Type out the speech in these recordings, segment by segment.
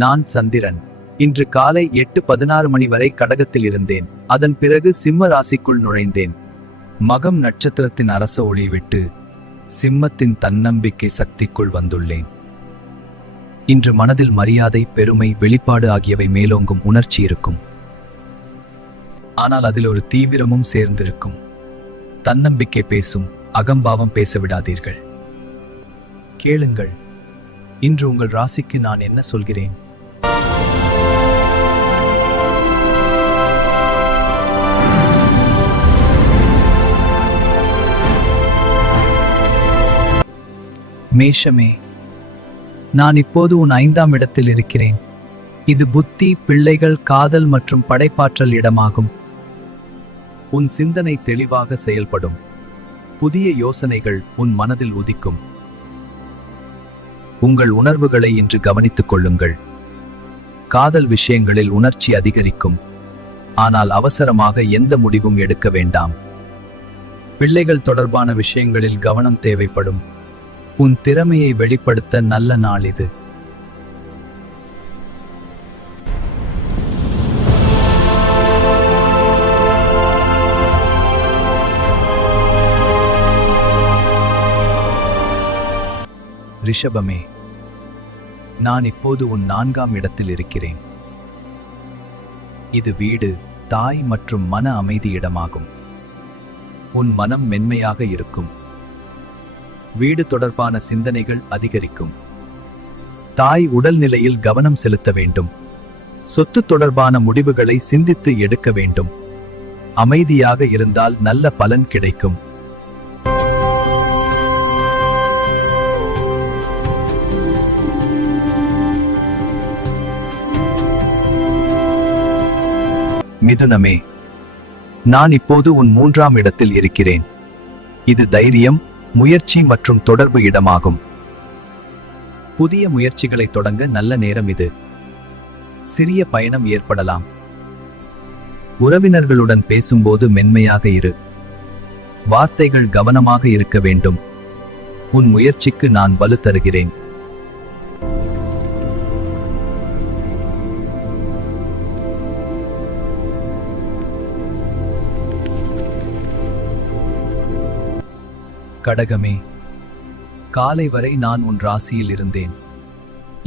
நான் சந்திரன். இன்று காலை 8:16 மணி வரை கடகத்தில் இருந்தேன். அதன் பிறகு சிம்ம ராசிக்குள் நுழைந்தேன். மகம் நட்சத்திரத்தின் அரச ஒளி விட்டு சிம்மத்தின் தன்னம்பிக்கை சக்திக்குள் வந்துள்ளேன். இன்று மனதில் மரியாதை, பெருமை, வெளிப்பாடு ஆகியவை மேலோங்கும் உணர்ச்சி இருக்கும். ஆனால் அதில் ஒரு தீவிரமும் சேர்ந்திருக்கும். தன்னம்பிக்கை பேசும், அகம்பாவம் பேச விடாதீர்கள். கேளுங்கள், இன்று உங்கள் ராசிக்கு நான் என்ன சொல்கிறேன். மேஷமே, நான் இப்போது உன் 5ஆம் இடத்தில் இருக்கிறேன். இது புத்தி, பிள்ளைகள், காதல் மற்றும் படைப்பாற்றல் இடமாகும். உன் சிந்தனை தெளிவாக செயல்படும். புதிய யோசனைகள் உன் மனதில் உதிக்கும். உங்கள் உணர்வுகளை இன்று கவனித்துக் கொள்ளுங்கள். காதல் விஷயங்களில் உணர்ச்சி அதிகரிக்கும். ஆனால் அவசரமாக எந்த முடிவும் எடுக்க வேண்டாம். பிள்ளைகள் தொடர்பான விஷயங்களில் கவனம் தேவைப்படும். உன் திறமையை வெளிப்படுத்த நல்ல நாள் இது. ரிஷபமே, நான் இப்போது உன் 4ஆம் இடத்தில் இருக்கிறேன். இது வீடு, தாய் மற்றும் மன அமைதி இடமாகும். உன் மனம் மென்மையாக இருக்கும். வீடு தொடர்பான சிந்தனைகள் அதிகரிக்கும். தாய் உடல்நிலையில் கவனம் செலுத்த வேண்டும். சொத்து தொடர்பான முடிவுகளை சிந்தித்து எடுக்க வேண்டும். அமைதியாக இருந்தால் நல்ல பலன் கிடைக்கும். மிதுனமே, நான் இப்போது உன் 3ஆம் இடத்தில் இருக்கிறேன். இது தைரியம், முயற்சி மற்றும் தொடர்பு இடமாகும். புதிய முயற்சிகளை தொடங்க நல்ல நேரம் இது. சிறிய பயணம் ஏற்படலாம். உறவினர்களுடன் பேசும்போது மென்மையாக இரு. வார்த்தைகள் கவனமாக இருக்க வேண்டும். உன் முயற்சிக்கு நான் வலு தருகிறேன். கடகமே, காலை வரை நான் உன் ராசியில் இருந்தேன்.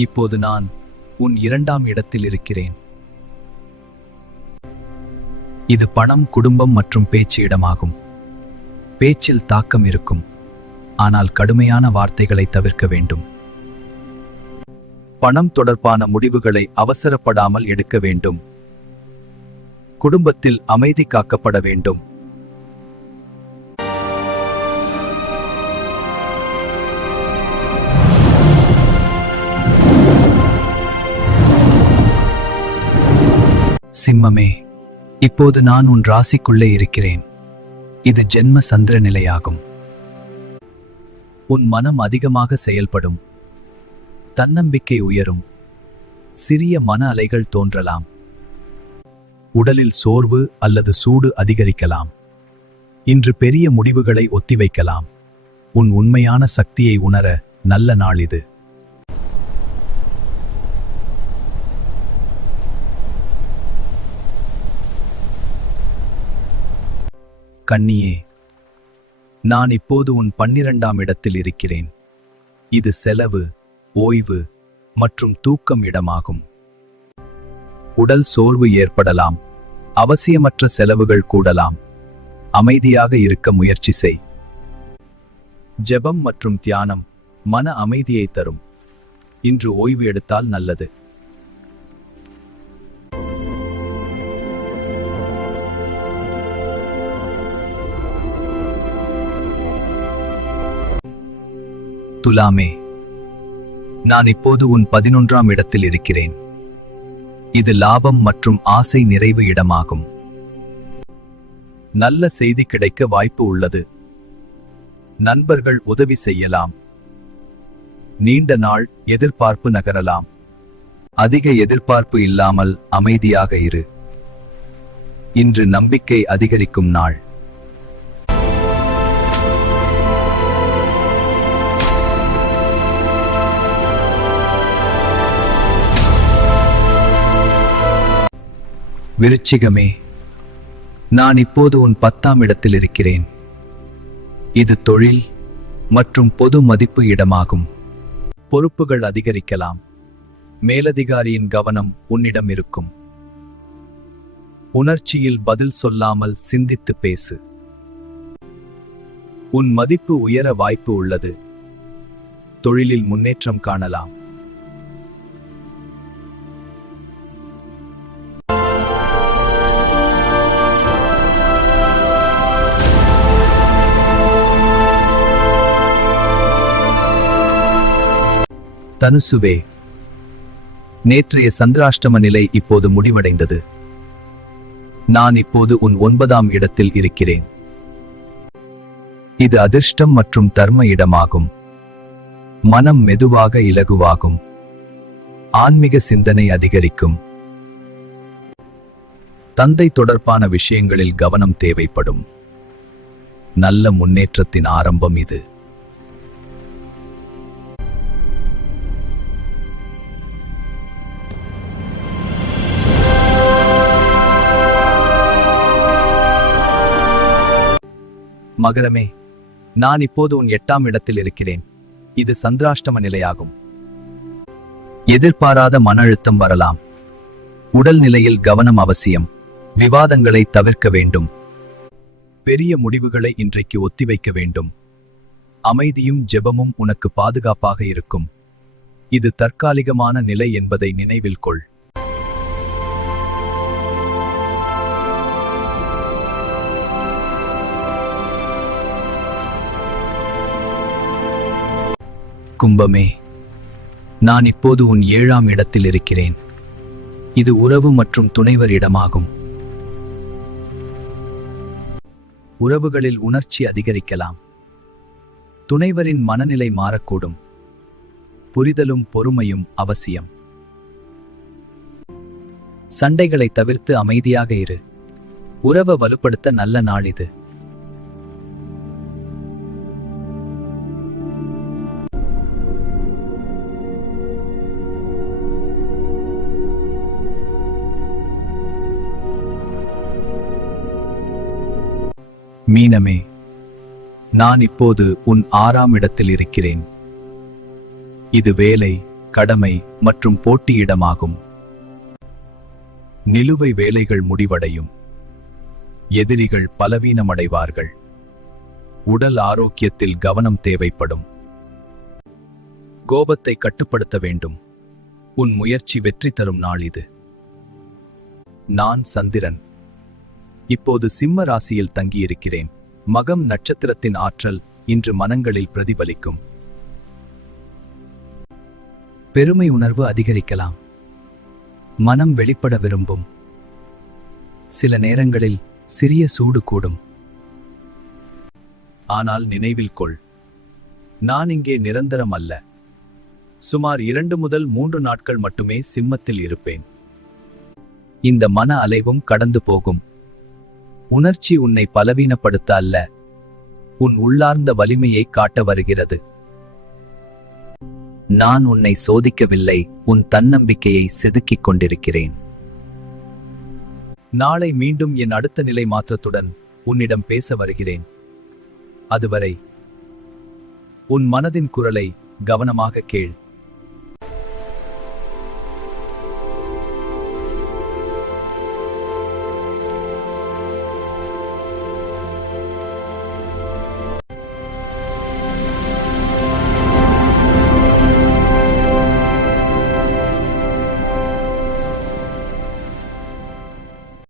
இப்போது நான் உன் 2ஆம் இடத்தில் இருக்கிறேன். இது பணம், குடும்பம் மற்றும் பேச்சு இடமாகும். பேச்சில் தாக்கம் இருக்கும். ஆனால் கடுமையான வார்த்தைகளை தவிர்க்க வேண்டும். பணம் தொடர்பான முடிவுகளை அவசரப்படாமல் எடுக்க வேண்டும். குடும்பத்தில் அமைதி காக்கப்பட வேண்டும். சிம்மமே, இப்போது நான் உன் ராசிக்குள்ளே இருக்கிறேன். இது ஜென்ம சந்திர நிலையாகும். உன் மனம் அதிகமாக செயல்படும். தன்னம்பிக்கை உயரும். சிறிய மன அலைகள் தோன்றலாம். உடலில் சோர்வு அல்லது சூடு அதிகரிக்கலாம். இன்று பெரிய முடிவுகளை ஒத்திவைக்கலாம். உன் உண்மையான சக்தியை உணர நல்ல நாள் இது. கன்னியே, நான் இப்போது உன் 12ஆம் இடத்தில் இருக்கிறேன். இது செலவு, ஓய்வு மற்றும் தூக்கம் இடமாகும். உடல் சோர்வு ஏற்படலாம். அவசியமற்ற செலவுகள் கூடலாம். அமைதியாக இருக்க முயற்சி செய். ஜெபம் மற்றும் தியானம் மன அமைதியை தரும். இன்று ஓய்வு எடுத்தால் நல்லது. துலாமே, நான் இப்போது உன் 11ஆம் இடத்தில் இருக்கிறேன். இது லாபம் மற்றும் ஆசை நிறைவு இடமாகும். நல்ல செய்தி கிடைக்க வாய்ப்பு உள்ளது. நண்பர்கள் உதவி செய்யலாம். நீண்ட நாள் எதிர்பார்ப்பு நகரலாம். அதிக எதிர்பார்ப்பு இல்லாமல் அமைதியாக இரு. இன்று நம்பிக்கை அதிகரிக்கும் நாள். விருச்சிகமே, நான் இப்போது உன் 10ஆம் இடத்தில் இருக்கிறேன். இது தொழில் மற்றும் பொது மதிப்பு இடமாகும். பொறுப்புகள் அதிகரிக்கலாம். மேலதிகாரியின் கவனம் உன்னிடம் இருக்கும். உணர்ச்சியில் பதில் சொல்லாமல் சிந்தித்து பேசு. உன் மதிப்பு உயர வாய்ப்பு உள்ளது. தொழிலில் முன்னேற்றம் காணலாம். தனுசுவே, நேற்றைய சந்திராஷ்டம நிலை இப்போது முடிவடைந்தது. நான் இப்போது உன் 9ஆம் இடத்தில் இருக்கிறேன். இது அதிர்ஷ்டம் மற்றும் தர்ம இடமாகும். மனம் மெதுவாக இலகுவாகும். ஆன்மீக சிந்தனை அதிகரிக்கும். தந்தை தொடர்பான விஷயங்களில் கவனம் தேவைப்படும். நல்ல முன்னேற்றத்தின் ஆரம்பம் இது. மகரமே, நான் இப்போது உன் 8ஆம் இடத்தில் இருக்கிறேன். இது சந்திராஷ்டம நிலையாகும். எதிர்பாராத மன அழுத்தம் வரலாம். உடல் நிலையில் கவனம் அவசியம். விவாதங்களை தவிர்க்க வேண்டும். பெரிய முடிவுகளை இன்றைக்கு ஒத்திவைக்க வேண்டும். அமைதியும் ஜெபமும் உனக்கு பாதுகாப்பாக இருக்கும். இது தற்காலிகமான நிலை என்பதை நினைவில் கொள். கும்பமே, நான் இப்போது உன் 7ஆம் இடத்தில் இருக்கிறேன். இது உறவு மற்றும் துணைவர் இடமாகும். உறவுகளில் உணர்ச்சி அதிகரிக்கலாம். துணைவரின் மனநிலை மாறக்கூடும். புரிதலும் பொறுமையும் அவசியம். சண்டைகளை தவிர்த்து அமைதியாக இரு. உறவை வலுப்படுத்த நல்ல நாள் இது. மீனமே, நான் இப்போது உன் 6ஆம் இடத்தில் இருக்கிறேன். இது வேலை, கடமை மற்றும் போட்டியிடமாகும். நிலுவை வேலைகள் முடிவடையும். எதிரிகள் பலவீனமடைவார்கள். உடல் ஆரோக்கியத்தில் கவனம் தேவைப்படும். கோபத்தை கட்டுப்படுத்த வேண்டும். உன் முயற்சி வெற்றி தரும் நாள் இது. நான் சந்திரன். இப்போது சிம்ம ராசியில் தங்கியிருக்கிறேன். மகம் நட்சத்திரத்தின் ஆற்றல் இன்று மனங்களில் பிரதிபலிக்கும். பெருமை உணர்வு அதிகரிக்கலாம். மனம் வெளிப்பட விரும்பும். சில நேரங்களில் சிறிய சூடு கூடும். ஆனால் நினைவில் கொள், நான் இங்கே நிரந்தரம் அல்ல. சுமார் 2 முதல் 3 நாட்கள் மட்டுமே சிம்மத்தில் இருப்பேன். இந்த மன அலைவும் கடந்து போகும். உணர்ச்சி உன்னை பலவீனப்படுத்த அல்ல, உன் உள்ளார்ந்த வலிமையை காட்ட வருகிறது. நான் உன்னை சோதிக்கவில்லை, உன் தன்னம்பிக்கையை செதுக்கிக் கொண்டிருக்கிறேன். நாளை மீண்டும் என் அடுத்த நிலை மாற்றத்துடன் உன்னிடம் பேச வருகிறேன். அதுவரை உன் மனதின் குரலை கவனமாக கேள்.